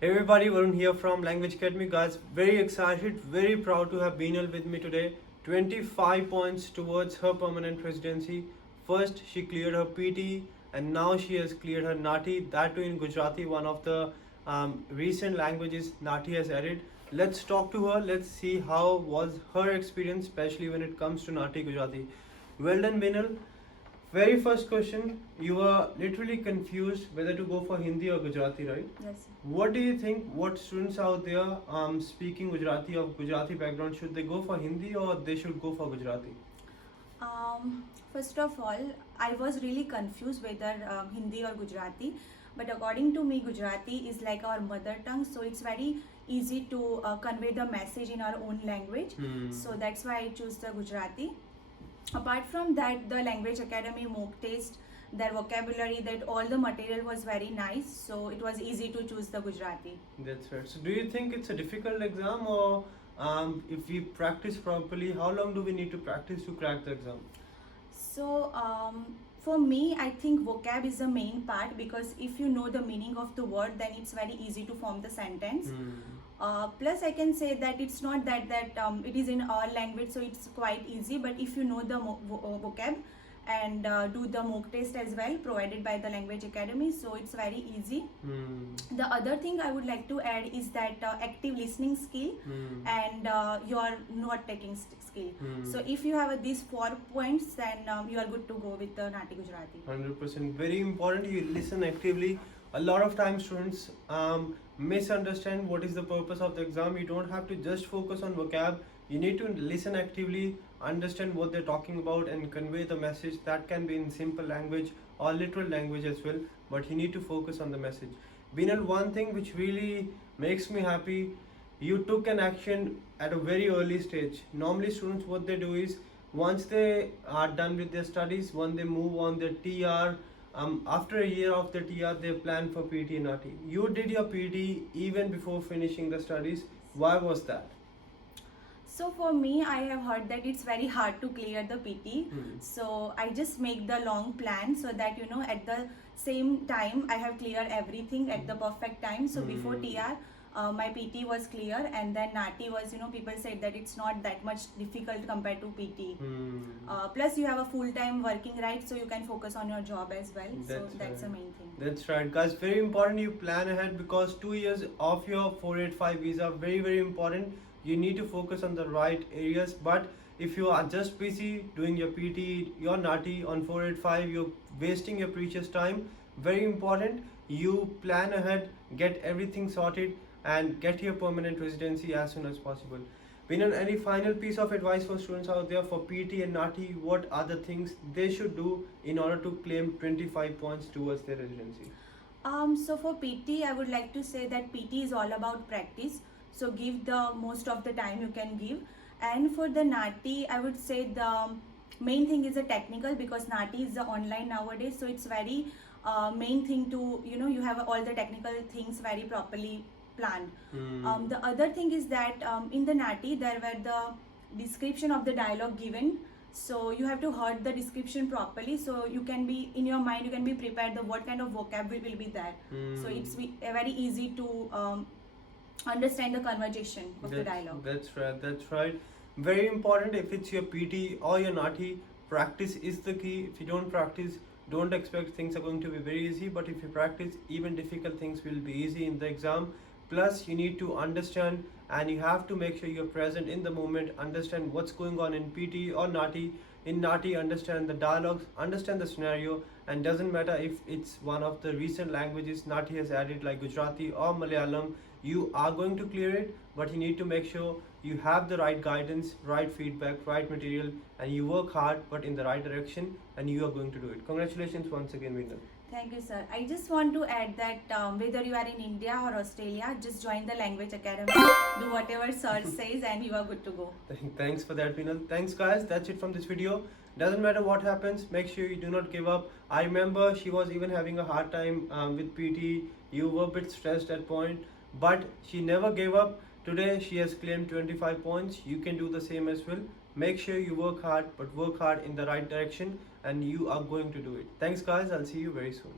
Hey everybody, Varun here from Language Academy. Guys, very excited, very proud to have Beenal with me today. 25 points towards her permanent residency. First, she cleared her PT and now she has cleared her Nati. That too in Gujarati, one of the recent languages Nati has added. Let's talk to her. Let's see how was her experience, especially when it comes to Nati Gujarati. Well done, Beenal. Very first question, you were literally confused whether to go for Hindi or Gujarati, right? Yes. What do you think? What students out there speaking Gujarati of Gujarati background, should they go for Hindi or they should go for Gujarati? First of all, I was really confused whether Hindi or Gujarati. But according to me, Gujarati is like our mother tongue, so it's very easy to convey the message in our own language. So that's why I choose the Gujarati. Apart from that, the Language Academy mock test, their vocabulary, that all the material was very nice, so it was easy to choose the Gujarati. That's right. So, do you think it's a difficult exam, or if we practice properly, how long do we need to practice to crack the exam? So, for me, I think vocab is the main part, because if you know the meaning of the word, then it's very easy to form the sentence. Plus, I can say that it's not that it is in our language, so it's quite easy. But if you know the vocab and do the mock test as well, provided by the Language Academy, so it's very easy. The other thing I would like to add is that active listening skill and your note taking skill. So if you have these 4 points, then you are good to go with the Nati Gujarati. 100%. Very important. You listen actively. A lot of times students misunderstand what is the purpose of the exam. You don't have to just focus on vocab. You need to listen actively, understand what they're talking about and convey the message. That can be in simple language or literal language as well, but you need to focus on the message. Beenal, one thing which really makes me happy, you took an action at a very early stage. Normally students, what they do is, once they are done with their studies, when they move on their TR, after a year of the TR, they plan for PT and NATI. You did your PT even before finishing the studies. Why was that? So for me, I have heard that it's very hard to clear the PT. So I just make the long plan so that, you know, at the same time I have cleared everything at the perfect time. So before TR, my PT was clear, and then Nati was, you know, people said that it's not that much difficult compared to PT. Plus you have a full-time working, right, so you can focus on your job as well. That's the main thing. That's right, guys. Very important you plan ahead, because 2 years of your 485 visa, very, very important. You need to focus on the right areas. But if you are just busy doing your PT, your Nati on 485, you're wasting your precious time. Very important, you plan ahead, get everything sorted and get your permanent residency as soon as possible. Beenal, any final piece of advice for students out there for PT and Nati? What are the things they should do in order to claim 25 points towards their residency? So for PT, I would like to say that PT is all about practice. So give the most of the time you can give. And for the Nati, I would say the main thing is the technical, because Nati is the online nowadays. So it's very main thing to, you know, you have all the technical things very properly planned. The other thing is that in the Nati, there were the description of the dialogue given. So you have to heard the description properly, so you can be in your mind, you can be prepared the what kind of vocabulary will be there. So it's very easy to understand the conversation of the dialogue. That's right, that's right. Very important, if it's your PT or your Nati, practice is the key. If you don't practice, don't expect things are going to be very easy, but if you practice, even difficult things will be easy in the exam. Plus, you need to understand and you have to make sure you're present in the moment, understand what's going on in PT or Nati. In Nati, understand the dialogues, understand the scenario, and doesn't matter if it's one of the recent languages Nati has added like Gujarati or Malayalam, you are going to clear it, but you need to make sure you have the right guidance, right feedback, right material, and you work hard but in the right direction, and you are going to do it. Congratulations once again, Beenal. Thank you, sir. I just want to add that whether you are in India or Australia, just join the Language Academy, do whatever sir says, and you are good to go. Thanks for that, Beenal. Thanks, guys. That's it from this video. Doesn't matter what happens, make sure you do not give up. I remember she was even having a hard time with PT. You were a bit stressed at point, but she never gave up. Today she has claimed 25 points. You can do the same as well. Make sure you work hard, but work hard in the right direction, and you are going to do it. Thanks, guys. I'll see you very soon.